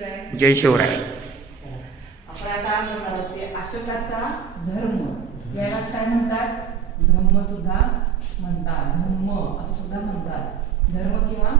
जय शिवराय. आपण आता बघणार आहोत की अशोकाचा धर्म यालाच काय म्हणतात, धम्म सुद्धा म्हणतात, धम्म असं सुद्धा म्हणतात, धर्म किंवा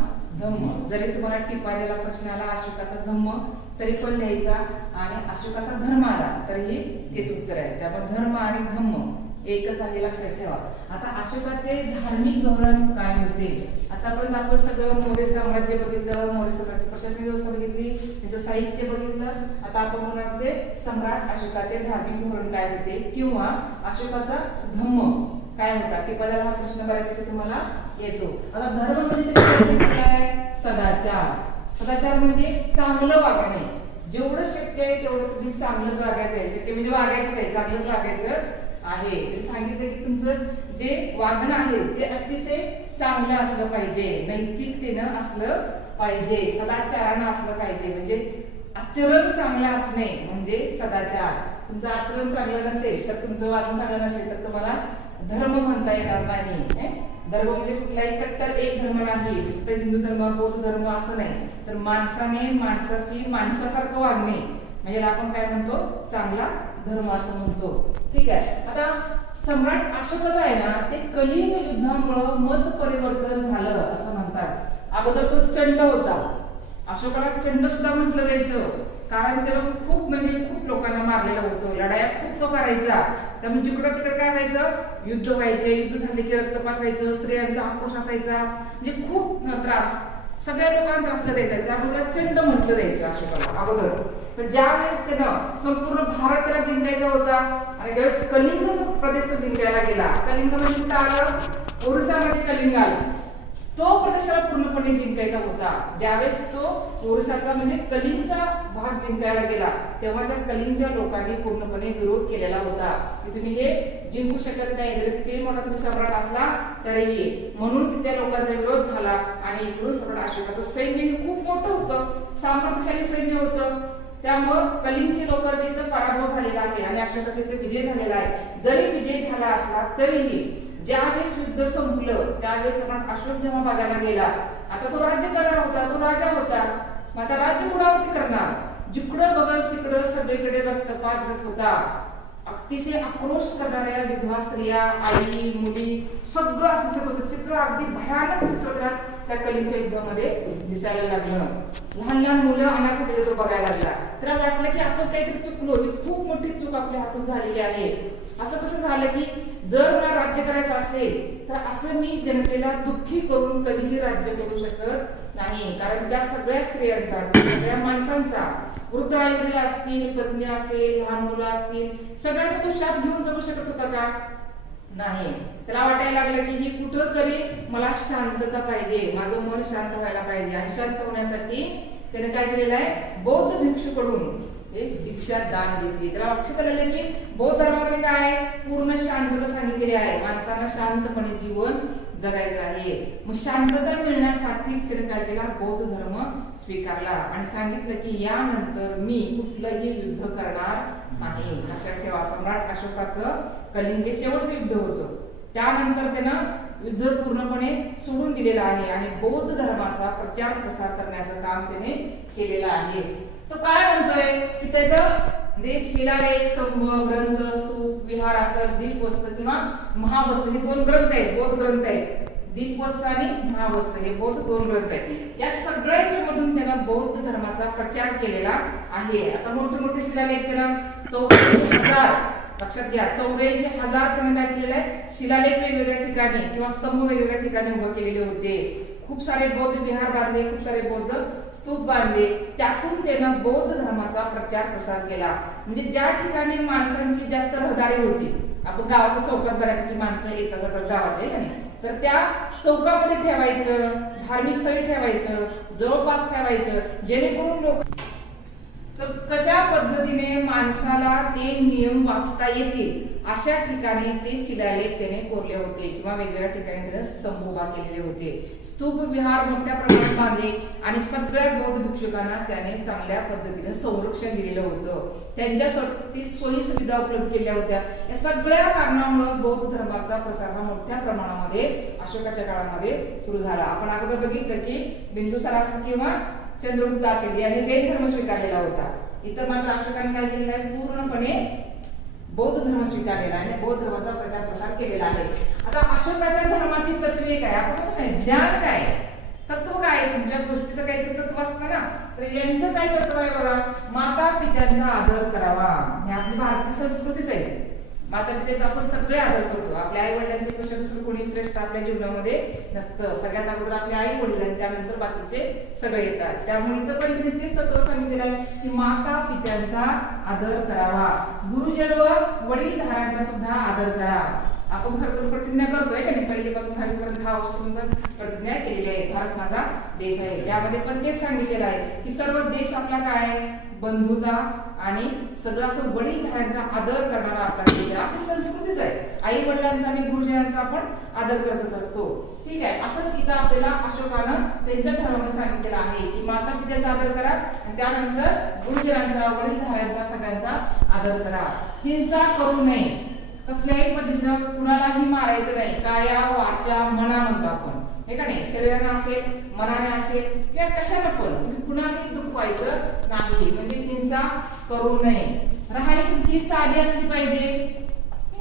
धम्म. जरी तुम्हाला टिपालेला प्रश्न आला अशोकाचा धम्म तरी पण लिहायचा आणि अशोकाचा धर्म आला तरीही तेच उत्तर आहे. त्यामुळे धर्म आणि धम्म एकच आहे, लक्षात ठेवा. आता अशोकाचे धार्मिक धोरण काय होते, आतापर्यंत आपण सगळं मौर्य साम्राज्य बघितलं, मौर्य साम्राज्य प्रशासनिक व्यवस्था बघितली, त्याचं साहित्य बघितलं. आता आपण म्हणणार ते सम्राट अशोकाचे धार्मिक धोरण काय होते किंवा अशोकाचा धम्म काय होता. टिपाला हा प्रश्न बऱ्यापैकी तुम्हाला येतो. आता धर्म म्हणजे काय, सदाचार. सदाचार म्हणजे चांगलं वागणे. जेवढं शक्य आहे तेवढं तुम्ही चांगलंच वागायचं आहे. शक्य म्हणजे वागायचंच आहे, चांगलंच वागायचं आहे. सांगितलं की तुमचं जे वागणं आहे ते अतिशय चांगलं असलं पाहिजे, नैतिकतेनं असलं पाहिजे, सदाचारानं असलं पाहिजे. म्हणजे आचरण चांगलं असणे म्हणजे सदाचार. तुमचं आचरण चांगलं नसेल तर, तुमचं वागणं चांगलं नसेल तर तुम्हाला धर्म म्हणता येणार नाही. धर्म म्हणजे कुठलाही कट्टर एक धर्म नाही, नुसतं हिंदू धर्म बौद्ध धर्म असं नाही, तर माणसाने माणसाशी माणसासारखं वागणे म्हणजे आपण काय म्हणतो, चांगला धर्म असं म्हणतो. ठीक आहे. आता सम्राट अशोकाचा आहे ना, ते कलिंग युद्धामुळे मत परिवर्तन झालं असं म्हणतात. अगोदर तो चंड होता, अशोकाला चंड सुद्धा म्हटलं जायचं, कारण त्याला खूप खूप लोकांना मारलेलं होतं, लढाया खूप तो करायचा. त्यामुळे जिकडं तिकडे काय व्हायचं, युद्ध व्हायचे, युद्ध झाले की रक्तपात व्हायचं, स्त्रियांचा आक्रोश असायचा, म्हणजे खूप त्रास, सगळ्या लोकांना त्रासला जायचा. त्यामुळे चंड म्हटलं जायचं अशोकाला अगोदर. पण ज्या वेळेस त्यानं संपूर्ण भारत त्याला जिंकायचा होता आणि ज्यावेळेस कलिंगचा प्रदेश तो जिंकायला गेला, कलिंग म्हणजे कुठं आलं, ओरिसामध्ये कलिंग आलं, तो प्रदेशाला पूर्णपणे जिंकायचा होता. ज्यावेळेस तो ओरिसाचा म्हणजे कलिंगचा भाग जिंकायला गेला तेव्हा त्या कलिंगच्या लोकांनी पूर्णपणे विरोध केलेला होता की तुम्ही हे जिंकू शकत नाही, जरी किती मोठा तुम्ही सम्राट असला तरीही. म्हणून त्या लोकांचा विरोध झाला आणि इकडून सम्राट अशोकाचं सैन्य खूप मोठं होतं, सामर्थ्यशाली सैन्य होतं. त्यामुळं कलिंगचे लोकांचा इथं पराभव झालेला आहे आणि अशोकाचा इथे विजय झालेला आहे. जरी विजय झाला असला तरीही ज्यावेळेस युद्ध संपलं त्यावेळेस सम्राट अशोक जेव्हा बघायला गेला, आता तो राज्य करणार होता, तो राजा होता, मग आता राज्य कुणावरती करणार, जिकडं बघल तिकडं सगळीकडे रक्तपात झाला होता. अतिशय आक्रोश करणाऱ्या विधवा स्त्रिया, आई, मुली सगळं असं दिसत होतं. चित्र अगदी भयानक चित्र त्या कलिंगच्या युद्धामध्ये दिसायला लागलं. लहान लहान मुलं अनाथ होते तो बघायला लागला. त्याला वाटलं की आपण काहीतरी चुकलो, खूप मोठी चूक आपल्या हातून झालेली आहे. असं कसं झालं की जर मला राज्य करायचं असेल तर असं मी जनतेला दुःखी करून कधीही राज्य करू शकत नाही, कारण त्या सगळ्या स्त्रियांचा, सगळ्या माणसांचा, वृद्ध आई असतील, पत्नी असेल, लहान मुलं असतील, सगळ्यांचा तो शाप घेऊन जगू शकत होता का, नाही. त्याला वाटायला लागलं की ही कुठं तरी मला शांतता पाहिजे, माझं मन शांत व्हायला पाहिजे. आणि शांत होण्यासाठी त्याने काय केलेलं आहे, बौद्ध भिक्षूकडून एक दीक्षा दान घेतली. त्याला लक्षात आलेलं की बौद्ध धर्मामध्ये काय पूर्ण शांतता सांगितलेली आहे, माणसाला शांतपणे जीवन जगायचं आहे. मग शांतता मिळण्यासाठीच त्याने काय केला, बौद्ध धर्म स्वीकारला आणि सांगितलं की यानंतर मी कुठलंही युद्ध करणार नाही. लक्षात ठेवा, सम्राट अशोकाचं कलिंग हे शेवटचं युद्ध होतं. त्यानंतर त्यानं युद्ध पूर्णपणे सोडून दिलेलं आहे आणि बौद्ध धर्माचा प्रचार प्रसार करण्याचं काम त्याने केलेलं आहे. तो काय म्हणतोय की त्याचं शिलालेख, स्तंभ, ग्रंथ, स्तूप, विहार असेल, दीपवस्त्र किंवा महावस्त्र, हे दोन ग्रंथ आहेत, बौद्ध ग्रंथ आहेत. दीपवस्त्र आणि महावस्त्र हे बौद्ध दोन ग्रंथ आहेत. या सगळ्यांच्या मधून त्यानं बौद्ध धर्माचा प्रचार केलेला आहे. आता मोठे मोठे शिलालेख त्यानं 84,000, लक्षात घ्या, 84,000 त्यानं काय केलेलं आहे, शिलालेख वेगवेगळ्या ठिकाणी किंवा स्तंभ वेगवेगळ्या ठिकाणी उभे केलेले होते. खूप सारे बौद्ध विहार बांधले, खूप सारे बौद्ध स्तूप बांधले. त्यातून त्यानं बौद्ध धर्माचा प्रचार प्रसार केला. म्हणजे ज्या ठिकाणी माणसांची जास्त रहदारी होती, आपण गावाच्या चौकात बऱ्यापैकी माणसं येतात जातात गावात आहे का नाही, तर त्या चौकामध्ये ठेवायचं, धार्मिक स्थळी ठेवायचं, जवळपास ठेवायचं, जेणेकरून लोक तर कशा पद्धतीने माणसाला ते नियम वाचता येतील अशा ठिकाणी ते शिलालेख त्याने कोरले होते किंवा वेगवेगळ्या ठिकाणी त्याने स्तंभ उभा केलेले होते. स्तूप विहार मोठ्या प्रमाणात बांधले आणि सगळ्या बौद्ध भिक्षुकांना त्याने चांगल्या पद्धतीने संरक्षण दिलेलं होतं. त्यांच्यासाठी सोयी सुविधा उपलब्ध केल्या होत्या. या सगळ्या कारणामुळे बौद्ध धर्माचा प्रसार हा मोठ्या प्रमाणामध्ये अशोकाच्या काळामध्ये सुरू झाला. आपण अगोदर बघितलं की बिंदुसार असो किंवा चंद्रगुप्त असेल याने जैन धर्म स्वीकारलेला होता. इतर मात्र अशोकाने काय केलेलं आहे, पूर्णपणे बौद्ध धर्म स्वीकारलेला आहे आणि बौद्ध धर्माचा प्रचार प्रसार केलेला आहे. आता अशोकाच्या धर्माची तत्वे काय, आपण म्हणतो काय ज्ञान काय, तत्व काय, तुमच्या गोष्टीचं काहीतरी तत्व असतं ना, तर यांचं काय तत्व आहे बघा, माता पित्यांचा आदर करावा. हे आपली भारतीय संस्कृतीच आहे. माता पित्याचा आपण सगळे आदर करतो. आपल्या आई वडिलांच्या पेक्षा दुसरं कोणी श्रेष्ठ आपल्या जीवनामध्ये नसतं. सगळ्यात अगोदर आपले आई वडील आणि त्यानंतर बाकीचे सगळे येतात. त्यामुळे इथं पण तिने तेच तत्व सांगितलेलं आहे की माता पित्यांचा आदर करावा, गुरुजन व वडीलधारांचा सुद्धा आदर करा. आपण खरं तर प्रतिज्ञा करतोय का नाही, पहिलेपासून 10वीपर्यंत हा वस्तू प्रतिज्ञा केलेली आहे, भारत माझा देश आहे. त्यामध्ये पण तेच सांगितलेलं आहे की सर्व देश आपला काय आहे, बंधुता आणि सगळं असं वडीलधाऱ्यांचा आदर करणारा आपला देश आहे. आपली संस्कृतीच आहे. आई वडिलांचा आणि गुरुजनांचा आपण आदर करतच असतो. ठीक आहे, असंच इथं आपल्याला अशोकानं त्यांच्या धर्मामध्ये सांगितलेलं आहे की माता पित्याचा आदर करा आणि त्यानंतर गुरुजनांचा, वडीलधाऱ्यांचा सगळ्यांचा आदर करा. हिंसा करू नये, कसल्याही पद्धतीनं कुणालाही मारायचं नाही. काया वाचा मना म्हणतो आपण, हे का नाही, शरीराने असेल, मनाने असेल किंवा कशाने पण तुम्ही कुणालाही दुखवायचं नाही, म्हणजे हिंसा करू नये. राहाणी तुमची साधी असली पाहिजे,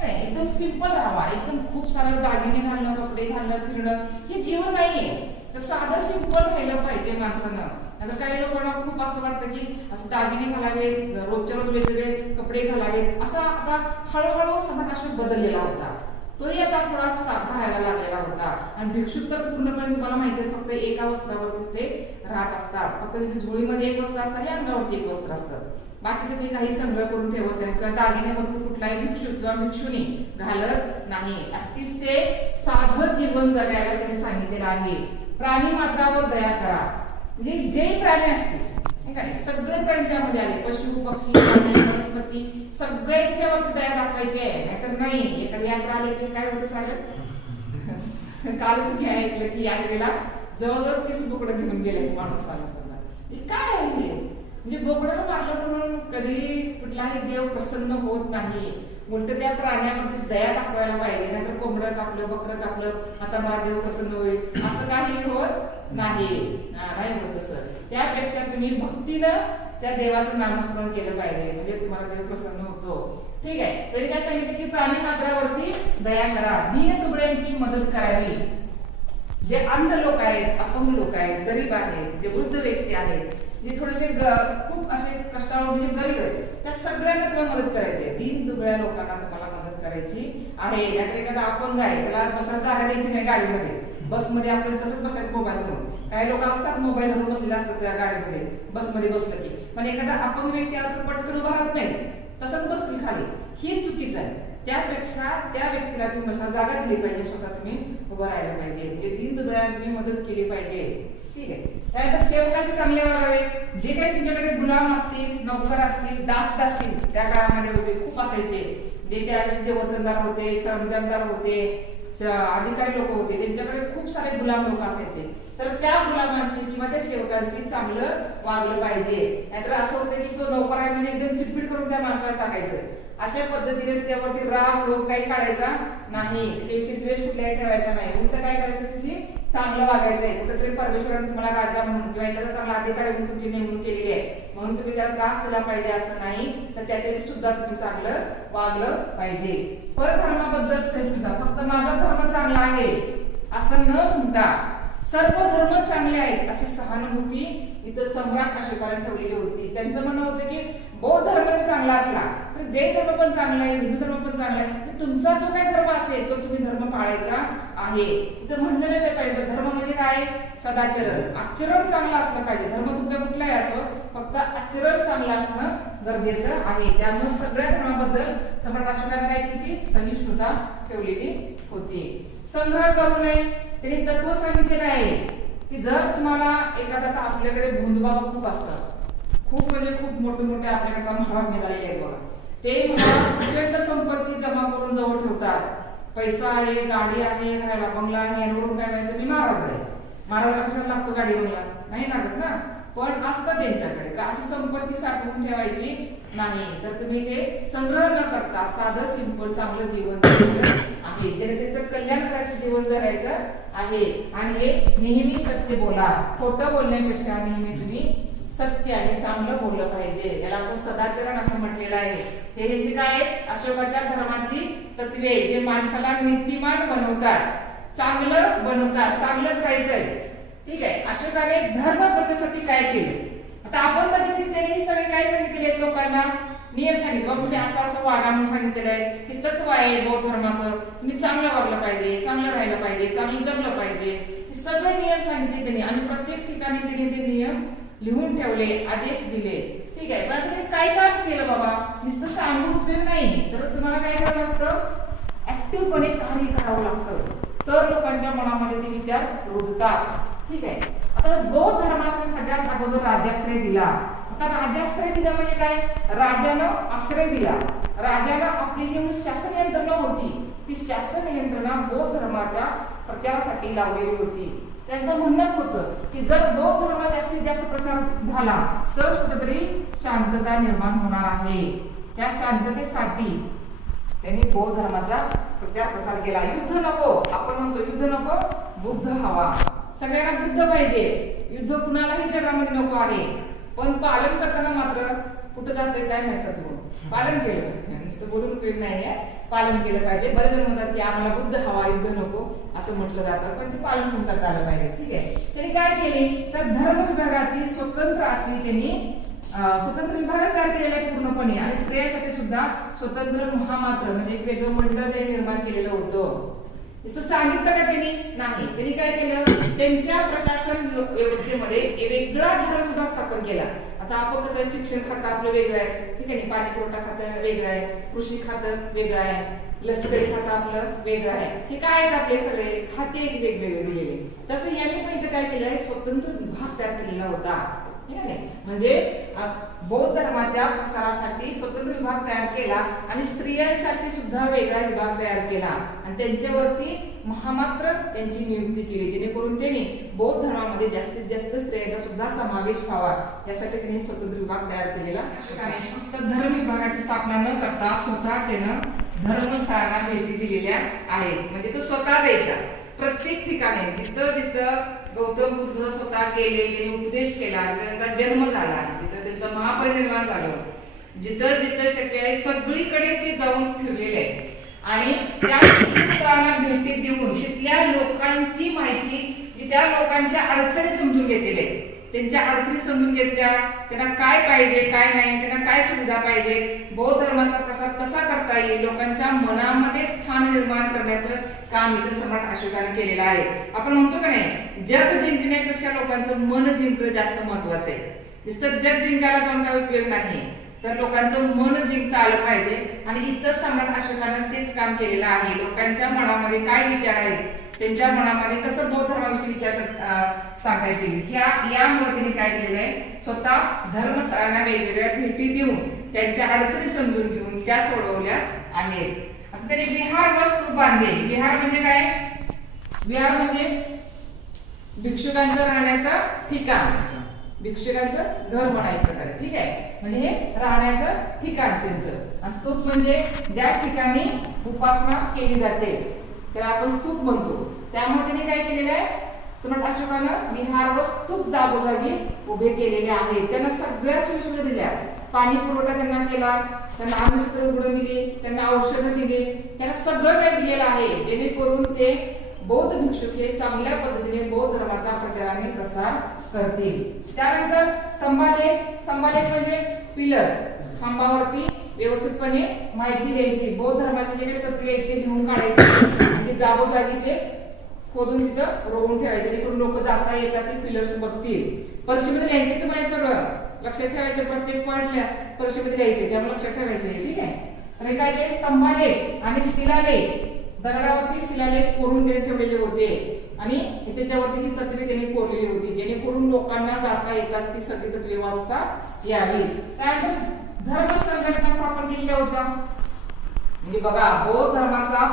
एकदम सिंपल राहावा. एकदम खूप सारे दागिने घालणं, कपडे घालणं, फिरणं हे जीवन नाहीये. तर साधं सिंपल राहिलं पाहिजे माणसानं. आता काही लोकांना खूप असं वाटतं की असं दागिने घालावेत, रोजच्या रोज वेगवेगळे कपडे घालावेत, असा आता हळूहळू समाज अशोक बदललेला होता. तोही आता थोडा साधा राहायला लागलेला होता. आणि भिक्षुक तर पूर्णपणे तुम्हाला माहिती आहे फक्त एका वस्त्रावरतीच ते राहत असतात. फक्त त्याच्या झोळीमध्ये एक वस्त्र असतं आणि अंगावरती एक वस्त्र असतं. बाकीचं ते काही संग्रह करून ठेवत नाही किंवा दागिने भरपूर कुठलाही भिक्षुक किंवा भिक्षुनी घालत नाही. अतिशय साधं जीवन जगायला त्यांनी सांगितलेलं आहे. प्राणी मात्रावर दया करा, म्हणजे जे प्राणी असतील सगळे प्राणी त्यामध्ये आले, पशु पक्षी प्राणी वनस्पती सगळ्यांच्यावरती दया दाखवायची आहे. नाहीतर नाही, एखादी यात्रा आली की काय होतं सागर कालच मी ऐकलं की यात्रेला जवळजवळ 30 बोकडं घेऊन गेले माणसाला. काय आहे म्हणजे बोकडाला मारलं म्हणून कधी कुठलाही देव प्रसन्न होत नाही. उलट त्या प्राण्यावरती दया दाखवायला पाहिजे. नाहीतर कोंबडं कापलं, बकरं कापलं, आता मला देव प्रसन्न होईल असं काही होत नाही, नाही होत तसं. त्यापेक्षा तुम्ही भक्तीनं त्या देवाचं नामस्मरण केलं पाहिजे, म्हणजे तुम्हाला देव प्रसन्न होतो. ठीक आहे, तरी काय सांगितलं की प्राणी मात्रावरती दया करा, दीन दुबळ्यांची मदत करावी. जे अंध लोक आहेत, अपंग लोक आहेत, गरीब आहेत, जे वृद्ध व्यक्ती आहेत, जे थोडेसे खूप असे कष्टाळू म्हणजे गरीब आहेत, त्या सगळ्यांना तुम्हाला मदत करायची आहे. दीन दुबळ्या लोकांना तुम्हाला मदत करायची आहे. नाहीतर एखादा अपंग आहे त्याला बसायला जागा द्यायची नाही गाडीमध्ये, बसमध्ये आपण तसंच बसायचं मोबाईल धरून. काही लोक असतात मोबाईल धरून बसलेले असतात त्या गाडीमध्ये, बसमध्ये बसलं की, पण एखादा अपंग व्यक्ती आला तर पटकन उभा राहत नाही, तसंच बसतील खाली. ही चुकीचं आहे. त्यापेक्षा त्या व्यक्तीला तुम्ही बसायला जागा दिली पाहिजे, स्वतः तुम्ही उभं राहायला पाहिजे, म्हणजे दीन दुबळ्यांना तुम्ही मदत केली पाहिजे. ठीक आहे, त्यानंतर सेवकाशी चांगले वागावे. जे काही तुमच्याकडे गुलाम असतील, नौकर असतील, दास असतील, त्या काळामध्ये होते, खूप असायचे. जे त्यावेळेस जे वतनदार होते, सरंजामदार होते, अधिकारी लोक होते, त्यांच्याकडे खूप सारे गुलाम लोक असायचे. तर त्या गुलामांशी किंवा त्या सेवकांशी चांगलं वागलं पाहिजे. नाहीतर असं होतं की तो नौकर आहे म्हणजे एकदम चिटपीट करून त्या माणसाला टाकायचं. अशा पद्धतीने त्यावरती राग लोक काही काढायचा नाही, त्याच्याविषयी द्वेष कुठलाही ठेवायचा नाही. उलट काय करायचं, त्याच्याशी चांगलं वागायचं आहे. कुठेतरी परमेश्वराने तुम्हाला राजा म्हणून किंवा एखादा चांगला अधिकारी म्हणून तुमची नेमणूक केलेली आहे म्हणून तुम्ही त्याला त्रास दिला पाहिजे असं नाही, तर त्याच्याशी सुद्धा तुम्ही चांगलं वागलं पाहिजे. परधर्माबद्दल सहिष्णुता, फक्त माझा धर्म चांगला आहे असं न म्हणता सर्व धर्म चांगले आहेत अशी सहानुभूती इथं सम्राट अशोकाने ठेवलेली होती. त्यांचं म्हणणं होतं की बौद्ध धर्म चांगला असला तर जैन धर्म पण चांगला आहे, हिंदू धर्म पण चांगला आहे, तुमचा जो काही धर्म असेल तो तुम्ही धर्म पाळायचा आहे. इथं म्हणलेलं नाही पाहिजे धर्म म्हणजे काय, सदाचरण, आचरण चांगलं असलं पाहिजे. धर्म तुमचा कुठलाही असो, फक्त आचरण चांगलं असणं गरजेचं आहे. त्यामुळे सगळ्या धर्माबद्दल सम्राट अशोकाने काय केली, सहिष्णुता ठेवलेली होती. संग्रह करू नये, त्यांनी तत्व सांगितलेलं आहे की जर तुम्हाला एखादा, आपल्याकडे भोंदूबाबा खूप असतात, खूप म्हणजे खूप मोठे मोठे आपल्याकडे महाराज निघालेले आहेत बघा, ते प्रचंड संपत्ती जमा करून जवळ ठेवतात. पैसा आहे, गाडी आहे, राहायला बंगला आहे, वरून काय व्हायचं, मी महाराज आहे, महाराजाला कशाला लागतो गाडी बंगला, नाही लागत ना. पण असतं त्यांच्याकडे का अशी संपत्ती साठवून ठेवायची नाही, तर तुम्ही ते संग्रह न करता साधं सिंपल चांगलं जीवन जगायचं आहे, जनतेचं कल्याण करायचं जीवन जगायचं आहे. आणि हे नेहमी सत्य बोला, खोटं बोलण्यापेक्षा नेहमी तुम्ही सत्य आणि चांगलं बोललं पाहिजे. याला आपण सदाचरण असं म्हटलेलं आहे. हे ह्याची काय आहे, अशोकाच्या धर्माची तत्वे जे माणसाला नीतिमान बनवतात, चांगलं बनवतात, चांगलंच राहायचंय. ठीक आहे. अशोकाने धर्म प्रजासाठी काय केलं, आता आपण बघितले त्यांनी सगळे काय सांगितले लोकांना, नियम सांगितले. बाबा तुम्ही असं असं वागा म्हणून सांगितलेलं आहे. हे तत्व आहे बौद्ध धर्माचं, तुम्ही चांगलं वागलं पाहिजे, चांगलं राहिलं पाहिजे, चांगलं जगलं पाहिजे, हे सगळे नियम सांगितले त्यांनी. आणि प्रत्येक ठिकाणी त्यांनी ते नियम लिहून ठेवले, आदेश दिले. ठीक आहे. पण ते काय काम केलं बाबा, नुसतं सांगून उपयोग नाही, तर तुम्हाला काय करावं लागतं, ऍक्टिव्हपणे कार्य करावं लागतं, तर लोकांच्या मनामध्ये ते विचार रुजतात. ठीक आहे. आता बौद्ध धर्माचा सगळ्यात अगोदर राज्याश्रय दिला. आता राज्याश्रय दिला म्हणजे काय, राजानं आश्रय दिला. राजानं आपली जी शासन यंत्रणा होती ती शासन यंत्रणा बौद्ध धर्माच्या प्रचारासाठी लावलेली होती. त्यांचं म्हणणंच होतं की जर बौद्ध धर्म जास्तीत जास्त प्रचार झाला तर कुठेतरी शांतता निर्माण होणार आहे. त्या शांततेसाठी त्यांनी बौद्ध धर्माचा प्रचार प्रसार केला. युद्ध नको, आपण म्हणतो युद्ध नको, बुद्ध हवा. सगळ्यांना बुद्ध पाहिजे, युद्ध कुणालाही जगामध्ये नको आहे. पण पालन करताना मात्र कुठं जाते काय म्हणतात, पालन केलं नुसतं बोलून उपयोग नाहीये, पालन केलं पाहिजे. बरेच जण म्हणतात की आम्हाला बुद्ध हवा, युद्ध नको असं म्हटलं जातं, पण ते पालन पण करता आलं पाहिजे. ठीक आहे. त्यांनी काय केले तर धर्म विभागाची स्वतंत्र असली त्यांनी स्वतंत्र विभाग तयार केलेला आहे पूर्णपणे. आणि स्त्रियांसाठी सुद्धा स्वतंत्र महामात्र म्हणजे एक वेगळं मंडळ त्यांनी निर्माण केलेलं होतं. असं सांगितलं का त्यांनी, नाही. त्यांनी काय केलं, त्यांच्या प्रशासन व्यवस्थेमध्ये एक वेगळा धर्म विभाग स्थापन केला. आता आपण कसं शिक्षण खातं आपलं वेगळं आहे, ठीक आहे, पाणी पुरवठा खातं वेगळं आहे, कृषी खातं वेगळं आहे, लष्करी खातं आपलं वेगळं आहे. हे काय आहेत आपले सगळे खाते वेगवेगळे दिलेले. तसं यांनी पण इथं काय केलंय, स्वतंत्र विभाग तयार केलेला होता. म्हणजे बौद्ध धर्माच्या प्रसारासाठी स्वतंत्र विभाग तयार केला आणि स्त्रियांसाठी सुद्धा वेगळा विभाग तयार केला आणि त्यांच्यावरती महामात्र त्यांची नियुक्ती केली, जेणेकरून त्यांनी बौद्ध धर्मामध्ये जास्तीत जास्त स्त्रियांचा सुद्धा समावेश व्हावा यासाठी त्यांनी स्वतंत्र विभाग तयार केलेला. फक्त धर्म विभागाची स्थापना न करता स्वतः त्यानं धर्मस्थळांना भेटी दिलेल्या आहेत. म्हणजे तो स्वतः द्यायचा प्रत्येक ठिकाणी, जिथं जिथं गौतम बुद्ध स्वतः गेले, त्यांनी उपदेश केला, त्यांचा जन्म झाला, जिथं त्यांचं महापरिनिर्वाण झालं, जिथं जिथं शक्य आहे सगळीकडे ते जाऊन फिरलेले आहेत. आणि त्या स्थळांना भेटी देऊन तिथल्या लोकांची माहिती, त्या लोकांच्या अडचणी समजून घेतलेल्या आहेत. त्यांच्या अडचणी समजून घेतल्या, त्यांना काय पाहिजे काय नाही, त्यांना काय सुविधा पाहिजे, बौद्ध धर्माचा प्रसार कसा करता येईल, लोकांच्या मनामध्ये स्थान निर्माण करण्याचं काम इथं सम्राट अशोकाने केलेलं आहे. आपण म्हणतो का नाही, जग जिंकण्यापेक्षा लोकांचं मन जिंकणं जास्त महत्वाचं आहे. नुसतं जग जिंकायला जाऊन काय उपयोग नाही, तर लोकांचं मन जिंकता आलं पाहिजे. आणि इथं सम्राट अशोकाने तेच काम केलेलं आहे. लोकांच्या मनामध्ये काय विचार आहेत, त्यांच्या मनामध्ये कसं बौद्ध धर्माविषयी विचार सांगायचे, यामुळे त्यांनी काय केलेलं आहे, स्वतः धर्मस्थळांना वेगवेगळ्या भेटी देऊन त्यांच्या अडचणी समजून घेऊन त्या सोडवल्या आहेत. आता त्यांनी विहार व स्तूप बांधले. विहार म्हणजे काय, विहार म्हणजे भिक्षुकांचं राहण्याचं ठिकाण, भिक्षुकांचं घर म्हणा एक प्रकारे. ठीक आहे. म्हणजे हे राहण्याचं ठिकाण त्यांचं. स्तूप म्हणजे ज्या ठिकाणी उपासना केली जाते त्याला आपण स्तूप म्हणतो. त्यामुळे त्यांनी काय केलेलं आहे, सम्राट अशोकानं विहार व स्तूप जागोजागी उभे केलेले आहेत. त्यांना सगळ्या सोयीसुविधा दिल्या, पाणी पुरवठा त्यांना केला, त्यांना अन्नछत्र उघडून दिली, त्यांना औषधं दिली, त्यांना सगळं काही दिलेलं आहे, जेणेकरून ते बौद्ध भिक्षुक हे चांगल्या पद्धतीने बौद्ध धर्माचा प्रचाराने प्रसार करतील. त्यानंतर स्तंभालेख म्हणजे पिलर, खांबावरती व्यवस्थितपणे माहिती द्यायची, बौद्ध धर्माचे जे काही तत्त्वे आहेत ते लिहून काढायचे आणि ते जागोजागी ते खोदून तिथं रोवून ठेवायचे, जेणेकरून लोक जाता येतात ते पिलर्स बघतील. परीक्षेमध्ये लिहायचं तुम्हाला सगळं लक्षात ठेवायचं, प्रत्येक पॉइंटला परीक्षेमध्ये लिहायचे, त्यामुळे लक्षात ठेवायचं. ठीक आहे. तर काय ते स्तंभालेख आणि शिलालेख, दगडावरती शिलालेख कोरून त्यांनी ठेवलेले होते आणि त्याच्यावरती ही तत्वे त्यांनी कोरलेली होती, जेणेकरून लोकांना जाता येताच ती सगळी तत्वे वाचता यावी. त्यानंतर धर्म संघटना स्थापन केलेल्या होत्या. म्हणजे बघा, बौद्ध धर्माचा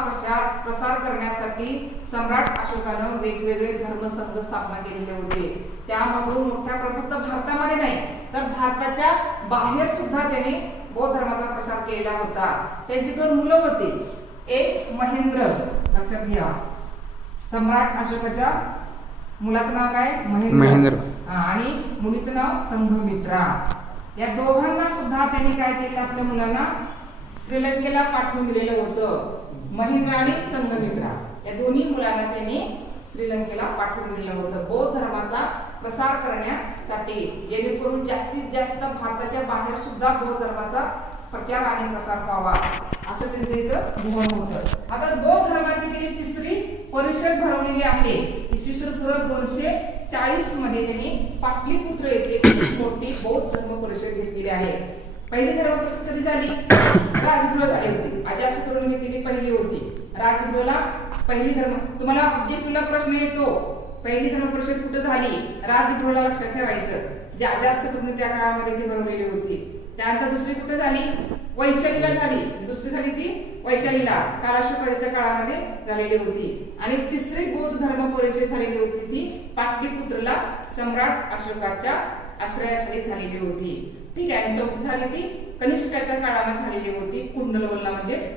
प्रसार करण्यासाठी सम्राट अशोकानं वेगवेगळे धर्मसंघ स्थापना केलेले होते. त्यामधून मोठ्या फक्त भारतामध्ये नाही तर भारताच्या बाहेर सुद्धा त्याने बौद्ध धर्माचा प्रसार केलेला होता. त्यांची 2 मुलं होती. एक महेंद्र, लक्षात घ्या, सम्राट अशोकाच्या मुलाचं नाव काय? महेंद्र. आणि मुलीचं नाव संघमित्रा. या दोघांना सुद्धा त्यांनी काय केलं, आपल्या मुलांना श्रीलंकेला पाठवून दिलेलं होतं. महेंद्र आणि संघमित्रा या दोन्ही मुलांना त्यांनी श्रीलंकेला पाठवून दिलेलं होतं बौद्ध धर्माचा प्रसार करण्यासाठी, जेणेकरून जास्तीत जास्त भारताच्या बाहेर सुद्धा बौद्ध धर्माचा प्रचार आणि प्रसार व्हावा असं त्यांचं इथं धोरण होतं. आता बौद्ध धर्माची ती 3री परिषद भरवलेली आहे. इसवी सन पूर्व 240 मध्ये त्यांनी पाटलीपुत्र येथे मोठी बौद्ध धर्म परिषद घेतलेली आहे. पहिली धर्म परिषद कधी झाली? राजगृह झाली होती. अजातशत्रूंनी घेतलेली पहिली होती. राजगृहला पहिली धर्म, तुम्हाला ऑब्जेक्टिव्हला प्रश्न येतो, पहिली धर्म परिषद कुठे झाली? राजगृहला लक्षात ठेवायचं. जे अजातशत्रूंनी त्या काळामध्ये ती भरवलेली होती. त्यानंतर दुसरी कुठे झाली? वैशालीला झाली. दुसरी झाली ती वैशालीला, कालाशोकाच्या काळामध्ये झालेली होती. आणि 3री बौद्ध धर्म परिषद झालेली होती ती पाटलीपुत्रला सम्राट अशोकाच्या आश्रयाखाली झालेली होती. ठीक आहे. आणि 4थी झाली ती कनिष्काच्या काळामध्ये झालेली होती. कुंडलवलला म्हणजेच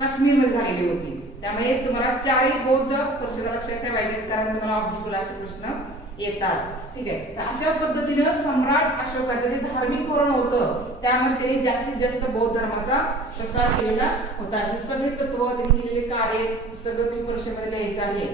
काश्मीर मध्ये झालेली होती. त्यामुळे तुम्हाला 4ही बौद्ध परिषदा लक्षात ठेवायचे, कारण तुम्हाला ऑब्जेक्टिव्हला असे प्रश्न येतात. ठीक आहे. तर अशा पद्धतीने सम्राट अशोकाचं जे धार्मिक धोरण होतं त्यामध्ये त्यांनी जास्तीत जास्त बौद्ध धर्माचा प्रसार केलेला होता. हे सगळे तत्व, त्यांनी केलेले कार्य सगळं तुम्ही परीक्षेमध्ये लिहायचं आहे.